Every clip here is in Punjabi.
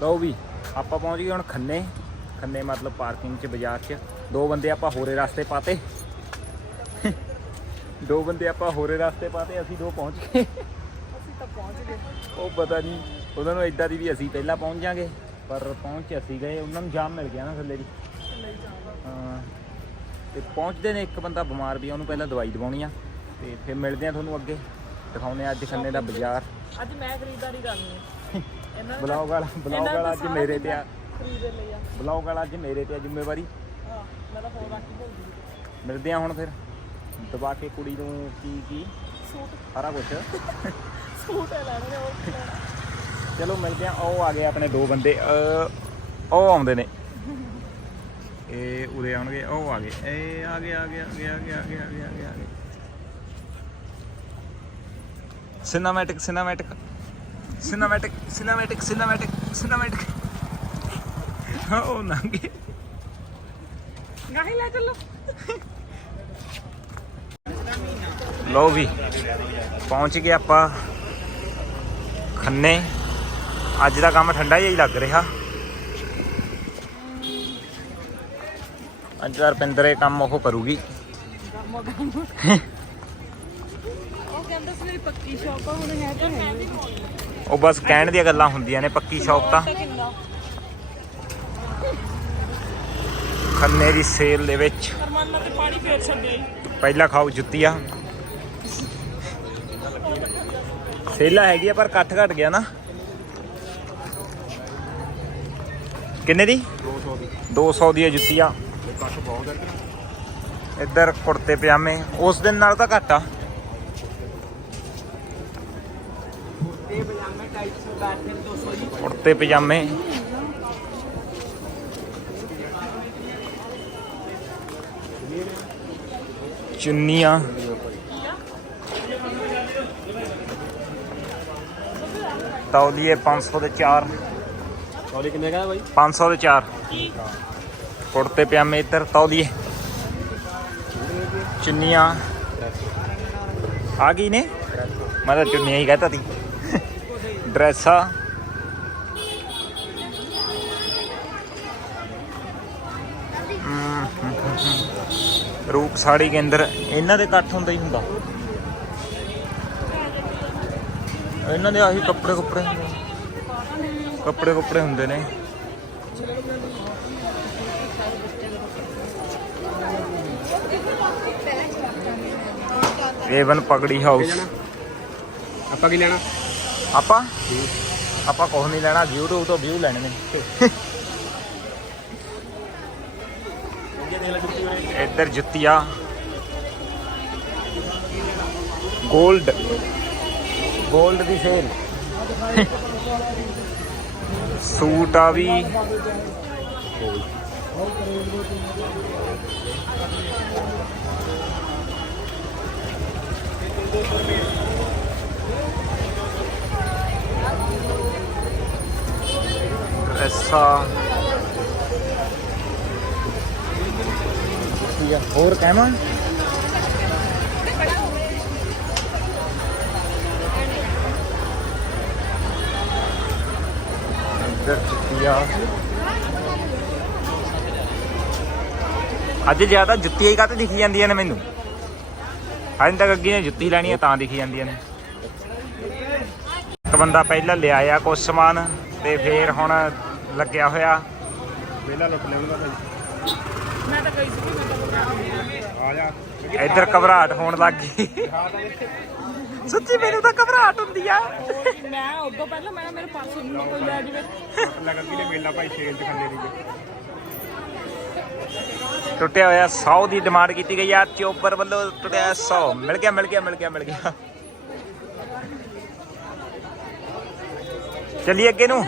ਲਓ ਵੀ ਆਪਾਂ ਪਹੁੰਚ ਗਏ ਹੁਣ ਖੰਨੇ। ਖੰਨੇ ਮਤਲਬ ਪਾਰਕਿੰਗ 'ਚ ਬਾਜ਼ਾਰ 'ਚ। ਦੋ ਬੰਦੇ ਆਪਾਂ ਹੋਰੇ ਰਸਤੇ ਪਾਤੇ। ਦੋ ਬੰਦੇ ਆਪਾਂ ਹੋਰੇ ਰਸਤੇ ਪਾਤੇ ਅਸੀਂ ਦੋ ਪਹੁੰਚ ਗਏ। ਅਸੀਂ ਤਾਂ ਪਹੁੰਚ ਗਏ। ਉਹ ਪਤਾ ਨਹੀਂ ਉਹਨਾਂ ਨੂੰ ਇਦਾਂ ਦੀ ਵੀ ਅਸੀਂ ਪਹਿਲਾਂ ਪਹੁੰਚ ਜਾਾਂਗੇ ਪਰ ਪਹੁੰਚ ਅਸੀਂ ਗਏ ਉਹਨਾਂ ਨੂੰ ਜਾਮ ਮਿਲ ਗਿਆ ਨਾ ਥੱਲੇ ਦੀ ਹਾਂ ਤੇ ਪਹੁੰਚਦੇ ਨੇ ਇੱਕ ਬੰਦਾ ਬਿਮਾਰ ਵੀ ਆ ਉਹਨੂੰ ਪਹਿਲਾਂ ਦਵਾਈ ਦਵਾਉਣੀ ਆ ਤੇ ਫਿਰ ਮਿਲਦੇ ਆ ਤੁਹਾਨੂੰ ਅੱਗੇ। ਦਿਖਾਉਂਦੇ ਆ ਅੱਜ ਖੰਨੇ ਦਾ ਬਾਜ਼ਾਰ। ਅੱਜ ਮੈਂ ਖਰੀਦਦਾਰੀ ਕਰਨੀ ਹੈ ਬਲੌਗ ਵਾਲਾ ਬਲੌਗ ਵਾਲਾ ਅੱਜ ਮੇਰੇ ਤੇ ਆ। ਖਰੀਦ ਬਲੌਗ ਵਾਲਾ ਅੱਜ ਮੇਰੇ ਤੇ ਆ ਜ਼ਿੰਮੇਵਾਰੀ। ਹਾਂ ਮਿਲਦੇ ਆ ਹੁਣ ਫਿਰ। ਦਬਾ ਕੇ ਕੁੜੀ ਨੂੰ ਕੀ ਕੀ? ਸਾਰਾ ਕੁਝ ਸੂਟ ਲੈਣੇ ਹੋਰ ਚਲੋ ਮਿਲਦੇ ਆ। ਉਹ ਆ ਗਏ ਆਪਣੇ ਦੋ ਬੰਦੇ। ਉਹ ਆਉਂਦੇ ਨੇ। ਇਹ ਉਰੇ ਆਉਣਗੇ ਉਹ ਆ ਗਏ। ਇਹ ਆ ਗਏ ਆ ਗਏ ਆ ਗਏ ਆ ਗਏ ਆ ਗਏ ਆ ਗਏ ਆ ਗਏ cinematic cinematic cinematic cinematic cinematic cinematic ਹਾਂ ਉਹ ਨੰਗੇ ਗਾਹੀ ਲੈ ਚੱਲੋ ਲੋ ਵੀ ਪਹੁੰਚ ਗਏ ਆਪਾਂ ਖੰਨੇ। ਅੱਜ ਦਾ ਕੰਮ ਠੰਡਾ ਜਿਹਾ ਹੀ ਲੱਗ ਰਿਹਾ। ਅੱਜ ਰਪਿੰਦਰ ਇਹ ਕੰਮ ਉਹ ਕਰੂਗੀ। ਉਹ ਕਹਿੰਦਾ ਸੀ ਮੇਰੀ ਪੱਕੀ ਸ਼ਾਪ ਹੁਣ ਹੈ ਤਾਂ ਹੈ। ਉਹ ਬਸ ਕਹਿਣ ਦੀਆਂ ਗੱਲਾਂ ਹੁੰਦੀਆਂ ਨੇ, ਪੱਕੀ ਸ਼ੌਪ ਤਾਂ। ਖੰਨੇ ਦੀ ਸੇਲ ਦੇ ਵਿੱਚ। ਪਹਿਲਾਂ ਖਾਓ ਜੁੱਤੀਆਂ। ਸੇਲਾ ਹੈਗੀ ਆ ਪਰ ਕੱਠ ਘਟ ਗਿਆ ਨਾ। ਕਿੰਨੇ ਦੀ? 200 ਦੀ। 200 ਦੀ ਜੁੱਤੀਆਂ। ਇੱਧਰ ਕੁੜਤੇ ਪਜਾਮੇ। ਉਸ ਦਿਨ ਨਾਲ ਤਾਂ ਘੱਟ ਕੁੜਤੇ ਪਜਾਮੇ। ਚੁੰਨੀਆਂ। ਤੌਲੀਏ 500 ਦੇ 4 ਤੌਲੀ ਕਿੰਨੇ ਕਾ ਬਾਈ? 500 ਦੇ 4 ਕੁੜਤੇ ਪਜਾਮੇ ਇੱਧਰ ਤੌਲੀਏ ਚੁੰਨੀਆਂ। ਆ ਗਈ ਨੇ? ਮੈਂ ਤਾਂ ਚੁੰਨੀਆਂ ਹੀ ਕਹਤਾ ਤੀ ਡਰੈਸਾਂ। ਰੂਪ ਸਾੜੀ ਕੇਂਦਰ ਇਹਨਾਂ ਦੇ ਇਕੱਠ ਹੁੰਦਾ ਹੀ ਹੁੰਦਾ। ਇਹਨਾਂ ਦੇ ਆਹੀ ਕੱਪੜੇ ਕੁੱਪੜੇ ਕੱਪੜੇ ਕੁੱਪੜੇ ਹੁੰਦੇ ਨੇ। ਏਵਨ ਪਗੜੀ ਹਾਊਸ ਆਪਾਂ ਕੀ ਲੈਣਾ? ਆਪਾਂ? ਆਪਾਂ ਕੁਝ ਨਹੀਂ ਲੈਣਾ YouTube ਤੋਂ ਵਿਊ ਲੈਣੇ ਨੇ। ਇੱਧਰ ਜੁੱਤੀਆਂ। 골ਡ 골ਡ ਦੀ ਸੇਲ ਸੂਟ ਆ ਵੀ। ਐਸਾ। ਠੀਕ ਹੈ ਹੋਰ ਕਹਿਮਾ ਜੁੱਤੀਆਂ ਅੱਜ ਜ਼ਿਆਦਾ ਜੁੱਤੀਆਂ ਹੀ ਕਾਤੇ ਦਿਖੀ ਜਾਂਦੀਆਂ ਨੇ ਮੈਨੂੰ? ਅੱਜ ਤੱਕ ਅੱਗੇ ਨੇ ਜੁੱਤੀ ਲੈਣੀ ਆ ਤਾਂ ਦਿਖੀ ਜਾਂਦੀਆਂ ਨੇ। ਇੱਕ ਬੰਦਾ ਪਹਿਲਾਂ ਲਿਆਇਆ ਕੁਛ ਸਮਾਨ ਤੇ ਫੇਰ ਹੁਣ ਲੱਗਿਆ ਹੋਇਆ। ਪਹਿਲਾਂ ਲੁੱਟ ਭਾਈ ਮੈਂ ਤਾਂ ਗਈ ਸੀ ਮੈਂ ਤਾਂ ਬਣਾ ਆ ਜਾ। ਇੱਧਰ ਘਬਰਾਹਟ ਹੋਣ ਲੱਗ ਗਈ। ਸੱਚੀ ਮੈਨੂੰ ਤਾਂ ਘਬਰਾਹਟ ਹੁੰਦੀ ਆ। ਮੈਂ ਉਦੋਂ ਪਹਿਲਾਂ ਮੈਂ ਮੇਰੇ ਪਾਸੇ ਨੂੰ ਕੋਈ ਲੈ ਜਾਵੇ। ਲੱਗਾ ਕਿ ਮੇਲਾ ਭਾਈ ਸੇਲ ਚ ਖੰਨੇ ਦੀ ਟੁੱਟਿਆ ਹੋਇਆ 100 ਦੀ ਡਿਮਾਂਡ ਕੀਤੀ ਗਈ ਆ ਚੋਪਰ ਵੱਲੋਂ ਟੁੱਟਿਆ 100 ਮਿਲ ਗਿਆ ਮਿਲ ਗਿਆ ਮਿਲ ਗਿਆ ਮਿਲ ਗਿਆ। ਚੱਲੀਏ ਅੱਗੇ ਨੂੰ।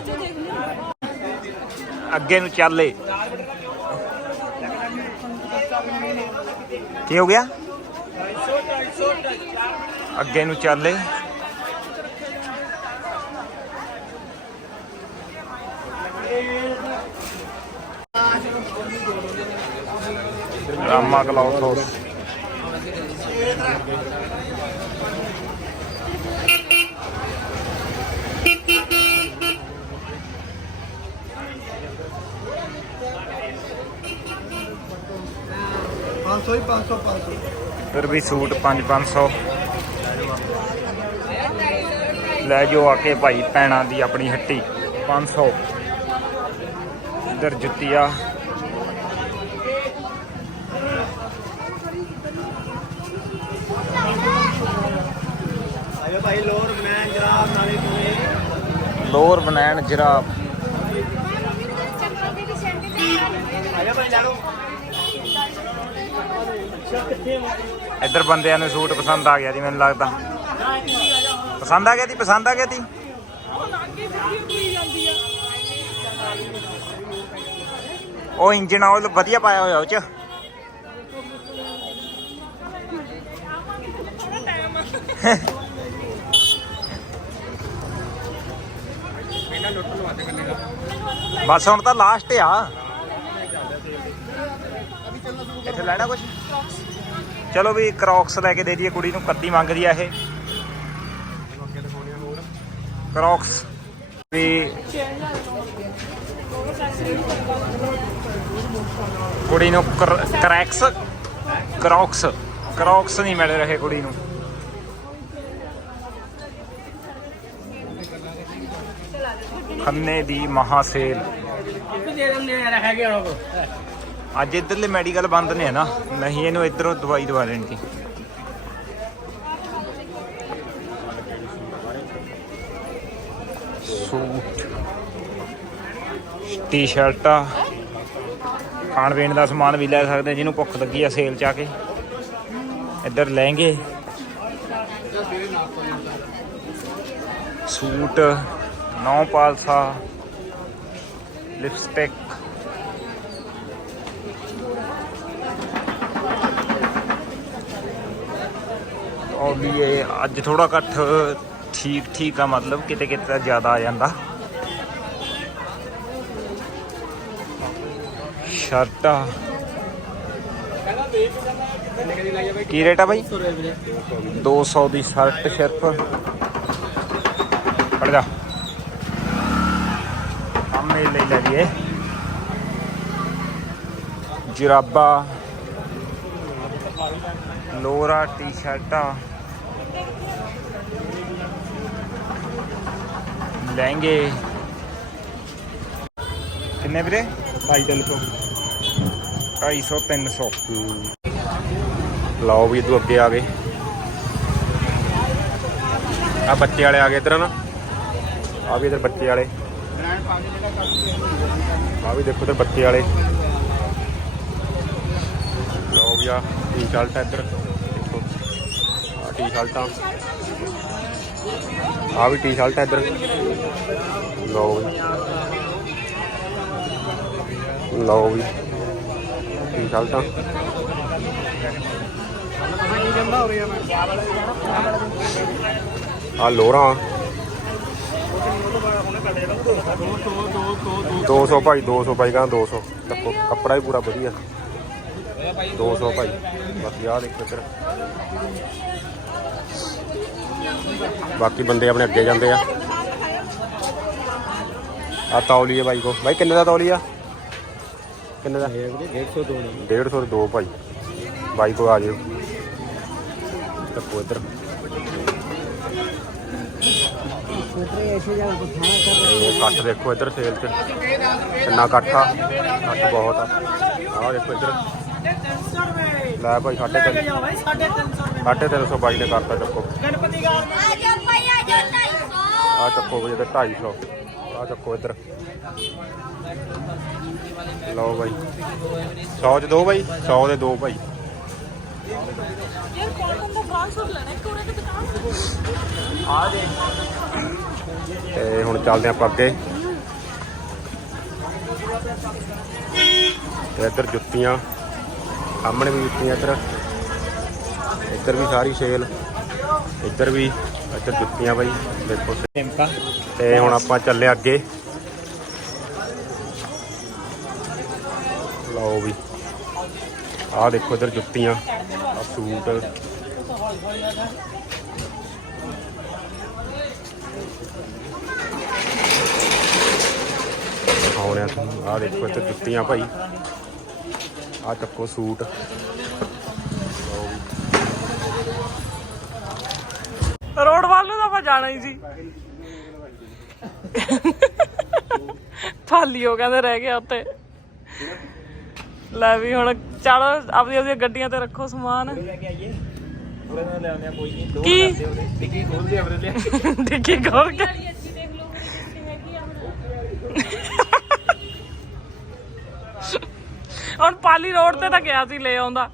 ਅੱਗੇ ਨੂੰ ਚੱਲੇ ਕੀ ਹੋ ਗਿਆ? ਅੱਗੇ ਨੂੰ ਚੱਲੇ ਰਾਮਾ ਕਲੌਥ ਹਾਊਸ 500 ਹੀ 500 500 ਫਿਰ ਵੀ ਸੂਟ 5 500 ਲੈ ਜੋ ਆ ਕੇ ਭਾਈ ਭੈਣਾਂ ਦੀ ਆਪਣੀ ਹੱਟੀ 500 ਇਧਰ ਜੁੱਤੀਆਂ। ਆਇਓ ਭਾਈ ਲੋਰ ਮੈਂ ਜਰਾ ਨਾਲੇ ਲੋਅਰ ਬਨੈਣ ਜਰਾਬ। ਇੱਧਰ ਬੰਦਿਆਂ ਨੂੰ ਸੂਟ ਪਸੰਦ ਆ ਗਿਆ ਜੀ, ਮੈਨੂੰ ਲੱਗਦਾ। ਪਸੰਦ ਆ ਗਿਆ ਜੀ, ਪਸੰਦ ਆ ਗਿਆ ਜੀ? ਉਹ ਲਾਗੇ ਇੰਜਨ ਆਇਲ ਵਧੀਆ ਪਾਇਆ ਹੋਇਆ ਉਹ ਚ। ਬਸ ਹੁਣ ਤਾਂ ਲਾਸਟ ਆ। ਇੱਥੇ ਲੈਣਾ ਕੁਝ ਚਲੋ ਵੀ ਕ੍ਰੌਕਸ ਲੈ ਕੇ ਦੇ ਦਈਏ, ਕੁੜੀ ਨੂੰ ਕੱਤੀ ਮੰਗਦੀ ਆ ਇਹ। ਅੱਗੇ ਵੀ ਕੁੜੀ ਨੂੰ ਕਰੈਕਸ ਕ੍ਰੌਕਸ ਕ੍ਰੌਕਸ ਨਹੀਂ ਮਿਲ ਰਹੇ ਕੁੜੀ ਨੂੰ। ਖੰਨੇ ਦੀ ਮਹਾ ਸੇਲ। ਦੇ ਹੈਗੇ ਉਹਨਾਂ ਅੱਜ ਇੱਧਰਲੇ ਮੈਡੀਕਲ ਬੰਦ ਨੇ ਨਾ, ਨਹੀਂ ਇਹਨੂੰ ਇੱਧਰੋਂ ਦਵਾਈ ਦਵਾ ਦੇਣ ਸੀ ਸੂਟ, ਟੀ-ਸ਼ਰਟਾਂ, ਖਾਣ ਪੀਣ ਦਾ ਸਮਾਨ ਵੀ ਲੈ ਸਕਦੇ, ਜਿਹਨੂੰ ਭੁੱਖ ਲੱਗੀ ਆ ਸੇਲ ਚ ਆ ਕੇ। ਇੱਧਰ ਲਹਿੰਗੇ, ਸੂਟ, ਨੌ ਪਾਲਸਾ, ਲਿਪਸਟਿਕ। ਉਹ ਵੀ ਇਹ ਅੱਜ ਥੋੜਾ ਘੱਟ ਠੀਕ ਠੀਕ ਆ, ਮਤਲਬ ਕਿਤੇ ਕਿਤੇ ਤਾਂ ਜ਼ਿਆਦਾ ਆ ਜਾਂਦਾ। ਸ਼ਰਟਾਂ ਕੀ ਰੇਟ ਆ ਬਾਈ? 100 ਰੁਪਏ 200 ਦੀ ਸ਼ਰਟ ਸਿਰਫ। ਫੜ ਜਾ। ਹਮੇ ਲੈ ਲੈ ਲਈਏ। ਜਰਾਬਾ ਲੋਰਾ ਟੀ-ਸ਼ਰਟਾਂ ਲਹਿੰਗੇ। ਕਿੰਨੇ ਵੀਰੇ? 250 250 300 ਲਓ ਵੀ ਇਦੋਂ ਅੱਗੇ ਆ ਗਏ। ਆ ਬੱਚੇ ਵਾਲੇ ਆ ਗਏ ਇਧਰ ਨਾ। ਆ ਵੀ ਇਧਰ ਬੱਚੇ ਵਾਲੇ। ਆ ਵੀ ਦੇਖੋ ਤੇ ਬੱਚੇ ਵਾਲੇ। ਵੀ ਆ ਟੀ-ਸ਼ਰਟ ਇੱਧਰ। ਦੇਖੋ ਆ ਟੀ-ਸ਼ਰਟਾਂ ਆ ਵੀ ਟੀ-ਸ਼ਰਟ ਹੈ ਇੱਧਰ। ਲਓ ਵੀ। ਲਓ ਵੀ। ਟੀ-ਸ਼ਰਟਾਂ ਆ ਲੋਰਾਂ। 200 ਭਾਈ 200 ਭਾਈ ਕਹਿੰਦਾ 200 ਦੇਖੋ ਕੱਪੜਾ ਵੀ ਪੂਰਾ ਵਧੀਆ। 200 ਭਾਈ ਬਾਕੀ ਆ ਦੇਖੋ ਇੱਧਰ। ਬਾਕੀ ਬੰਦੇ ਆਪਣੇ ਅੱਗੇ ਜਾਂਦੇ ਆ। ਆ ਤੌਲੀਏ ਬਾਈ ਕੋ ਬਾਈ ਕਿੰਨੇ ਦਾ ਤੌਲੀਆ ਕਿੰਨੇ ਦਾ? 150 ਦੋ 150 ਦੇ ਭਾਈ। ਬਾਈ ਕੋ ਆ ਜਿਓ। ਚੱਕੋ ਇੱਧਰ। ਕੱਟ ਦੇਖੋ ਇੱਧਰ ਸੇਲ 'ਚ। ਕਿੰਨਾ ਕੱਟ ਆ। ਕੱਟ ਬਹੁਤ ਆ। ਆਹ ਦੇਖੋ ਇੱਧਰ। ਲੈ ਭਾਈ ਸਾਢੇ ਤਿੰਨ ਸਾਢੇ ਤਿੰਨ ਸੌ ਬਾਈ ਨੇ ਕਰਤਾ ਚੱਕੋ। ਆਜੋ ਭਾਈ ਆਜੋ 250 ਆ ਚੱਕੋ ਵੀ ਇੱਧਰ 250 ਆ ਚੱਕੋ ਇੱਧਰ। ਲਓ ਬਾਈ 100 ਚ ਦੋ ਬਾਈ 100 ਦੇ ਦੋ ਭਾਈ। ਯਾਰ ਕਾਟਨ ਦਾ ਫਰਾਕ ਸੂਟ ਲੈਣਾ? ਇੱਕ ਉਹਨੇ ਤੇ ਦੁਕਾਨ ਤੇ ਹੁਣ ਚੱਲਦੇ ਆਪਾਂ ਅੱਗੇ। ਤੇ ਇੱਧਰ ਜੁੱਤੀਆਂ। ਸਾਹਮਣੇ ਵੀ ਜੁੱਤੀਆਂ ਇੱਧਰ। ਇੱਧਰ ਵੀ ਸਾਰੀ ਸੇਲ ਇੱਧਰ ਵੀ ਇੱਧਰ ਜੁੱਤੀਆਂ ਬਾਈ ਦੇਖੋ। ਤੇ ਹੁਣ ਆਪਾਂ ਚੱਲੇ ਅੱਗੇ। ਲਓ ਵੀ। ਆਹ ਦੇਖੋ ਇੱਧਰ ਜੁੱਤੀਆਂ ਆਹ ਸੂਟ। ਦਿਖਾਉਣੇ ਆ ਤੁਹਾਨੂੰ। ਆਹ ਦੇਖੋ ਇੱਥੇ ਜੁੱਤੀਆਂ ਭਾਈ। ਆ ਚੱਕੋ ਸੂਟ। ਰੋਡ ਵੱਲ ਨੂੰ ਤਾਂ ਆਪਾਂ ਜਾਣਾ ਹੀ ਸੀ। ਥਾਲੀ ਹੋ ਕਹਿੰਦੇ ਰਹਿ ਗਿਆ ਉੱਤੇ। ਲੈ ਵੀ ਹੁਣ ਚਲੋ ਆਪਦੀ ਆਪਦੀ ਗੱਡੀਆਂ ਤੇ ਰੱਖੋ ਸਮਾਨ। ਕੀ ਡਿੱਗੀ ਖੋਲ ਕੇ। ਪਾਲੀ ਰੋਡ ਤੇ ਤਾਂ ਗਿਆ ਸੀ ਲੈ ਆਉਂਦਾ।